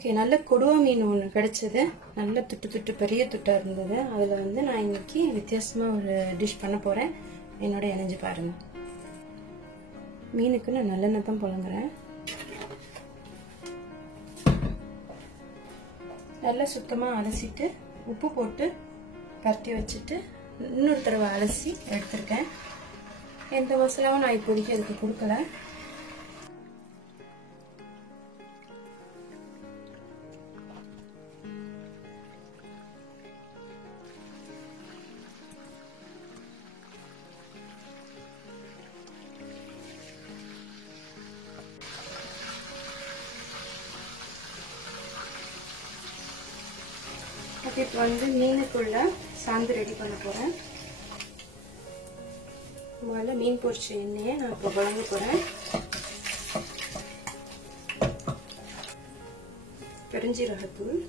Okay, நல்ல கொடுவா மீன் ஒன்று கிடைச்சது. நல்ல துட்டு பெரிய துட்டாக இருந்தது. அதில் வந்து நான் இன்னைக்கு வித்தியாசமாக ஒரு டிஷ் பண்ண போகிறேன். என்னோட இணைஞ்சு பாருங்க. மீனுக்கு நான் நல்லெண்ணெய் தான் புழங்குறேன். நல்லா சுத்தமாக அலசிட்டு உப்பு போட்டு பரட்டி வச்சுட்டு இன்னொரு தடவை அலசி எடுத்திருக்கேன். எந்த மசாலாவும் நான் இப்போதைக்கு அதுக்கு கொடுக்கல. இப்போ வந்து மீனுக்குள்ள சாந்து ரெடி பண்ண போறேன். முதல்ல மீன் பொரிச்ச எண்ணெயை நான் இப்போ வழங்க போறேன். பெருஞ்சீரகத்தூள்,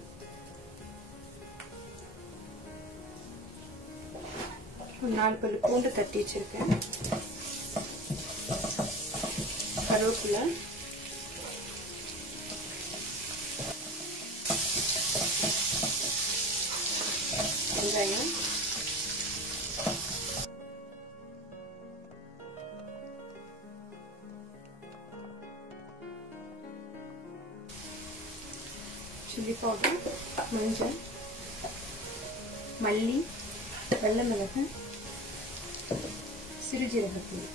ஒரு 4 பல்லு பூண்டு தட்டி வச்சிருக்கேன், கருவேப்பிலை, வெங்காயம், சில்லி பவுடர், மஞ்சள், மல்லி, வெள்ளை மிளகு, சிறுஜீரகத்தூள்,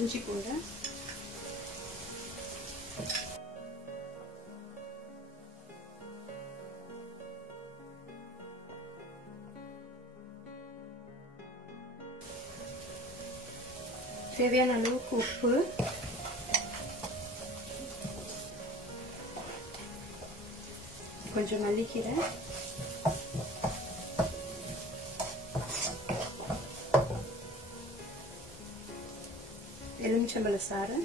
இஞ்சி பூண்டு, தேவையான அளவுக்கு உப்பு, கொஞ்சம் மல்லிக்கீரை, எலுமிச்சம்பழ சாறு,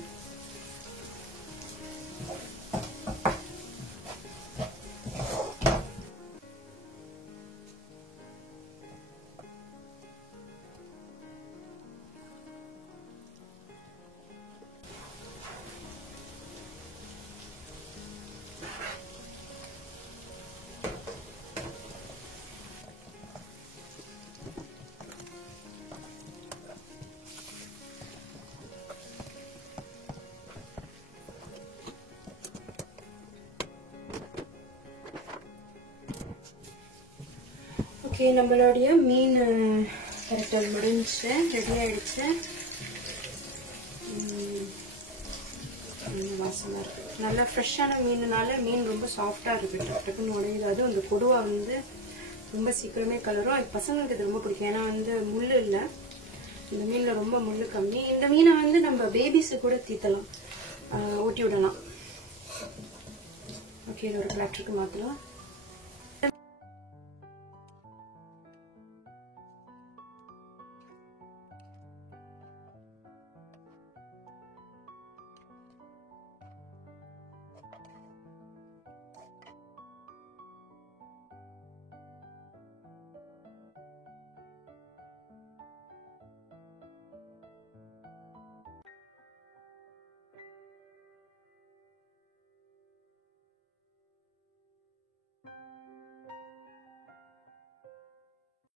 ஓகே, நம்மளுடைய மீன் கரெக்டாக முடிஞ்சு ரெடி ஆயிடுச்சு. வாசமாக இருக்குது. நல்லா ஃப்ரெஷ்ஷான மீனுனால மீன் ரொம்ப சாஃப்டாக இருக்குது, டக்குன்னு உடையுது. அதுவும் அந்த கொடுவா வந்து ரொம்ப சீக்கிரமே கலரும். அது பசங்களுக்கு இது ரொம்ப பிடிக்கும். ஏன்னா வந்து முள் இல்லை, இந்த மீனில் ரொம்ப முள் கம்மி. இந்த மீனை வந்து நம்ம பேபிஸு கூட தீத்தலாம், ஊட்டி விடலாம். ஓகே, இதோட பிளாட்டருக்கு மாற்றலாம்.